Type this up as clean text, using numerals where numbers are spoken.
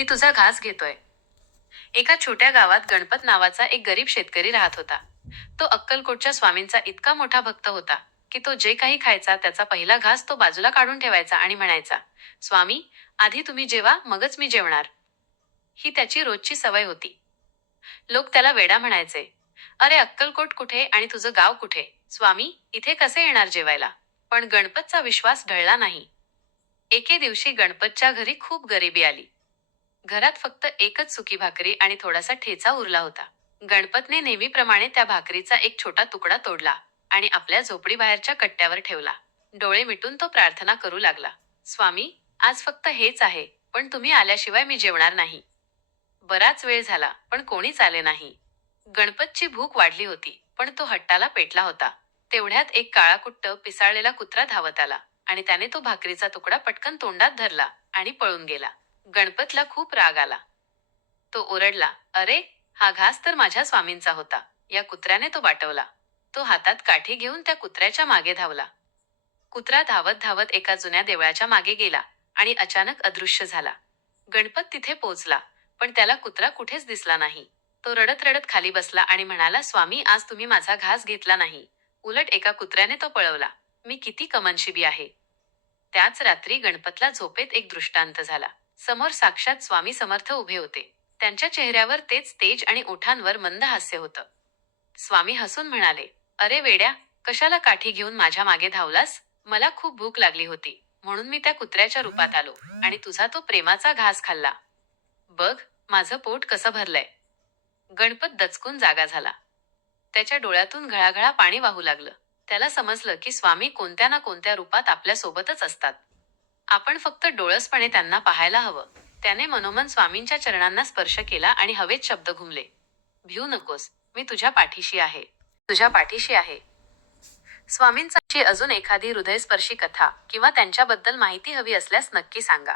मी तुझा घास घेतोय. एका छोट्या गावात गणपत नावाचा एक गरीब शेतकरी राहत होता. तो अक्कलकोटच्या स्वामींचा इतका मोठा भक्त होता की तो जे काही खायचा त्याचा पहिला घास तो बाजूला काढून ठेवायचा आणि म्हणायचा, स्वामी, आधी तुम्ही जेवा, मगच मी जेवणार. ही त्याची रोजची सवय होती. लोक त्याला वेडा म्हणायचे. अरे, अक्कलकोट कुठे आणि तुझं गाव कुठे? स्वामी इथे कसे येणार जेवायला? पण गणपतचा विश्वास ढळला नाही. एके दिवशी गणपतच्या घरी खूप गरिबी आली. घरात फक्त एकच सुकी भाकरी आणि थोडासा ठेचा उरला होता. गणपतने नेहमीप्रमाणे त्या भाकरीचा एक छोटा तुकडा तोडला आणि आपल्या झोपडीबाहेरच्या कट्ट्यावर ठेवला. डोळे मिटून तो प्रार्थना करू लागला. स्वामी, आज फक्त हेच आहे, पण तुम्ही आल्याशिवाय मी जेवणार नाही. बराच वेळ झाला, पण कोणीच आले नाही. गणपतची भूक वाढली होती, पण तो हट्टाला पेटला होता. तेवढ्यात एक काळा कुट्ट पिसाळलेला कुत्रा धावत आला आणि त्याने तो भाकरीचा तुकडा पटकन तोंडात धरला आणि पळून गेला. गणपतला खूप राग आला. तो ओरडला, अरे, हा घास तर माझ्या स्वामींचा होता. या कुत्र्याने तो वाटवला. तो हातात काठी घेऊन त्या कुत्र्याच्या मागे धावला. कुत्रा धावत धावत एका जुन्या देवळाच्या मागे गेला आणि अचानक अदृश्य झाला. गणपत तिथे पोचला, पण त्याला कुत्रा कुठेच दिसला नाही. तो रडत रडत खाली बसला आणि म्हणाला, स्वामी, आज तुम्ही माझा घास घेतला नाही. उलट एका कुत्र्याने तो पळवला. मी किती कमनशिबी आहे. त्याच रात्री गणपतला झोपेत एक दृष्टांत झाला. समोर साक्षात स्वामी समर्थ उभे होते. त्यांच्या चेहऱ्यावर तेच तेज आणि ओठांवर मंद हास्य होतं. स्वामी हसून म्हणाले, अरे वेड्या, कशाला काठी घेऊन माझ्या मागे धावलास? मला खूप भूक लागली होती, म्हणून मी त्या कुत्र्याच्या रूपात आलो आणि तुझा तो प्रेमाचा घास खाल्ला. बघ, माझं पोट कसं भरलंय. गणपत दचकून जागा झाला. त्याच्या डोळ्यातून घळाघळा पाणी वाहू लागलं. त्याला समजलं की स्वामी कोणत्या ना कोणत्या रूपात आपल्या सोबतच असतात. आपण फक्त डोळसपणे त्यांना पाहायला हवं. त्याने मनोमन स्वामींच्या चरणांना स्पर्श केला आणि हवेत शब्द घुमले. भिऊ नकोस, मी तुझ्या पाठीशी आहे. तुझ्या पाठीशी आहे. स्वामींची अजून एखादी हृदयस्पर्शी कथा किंवा त्यांच्याबद्दल माहिती हवी असल्यास नक्की सांगा.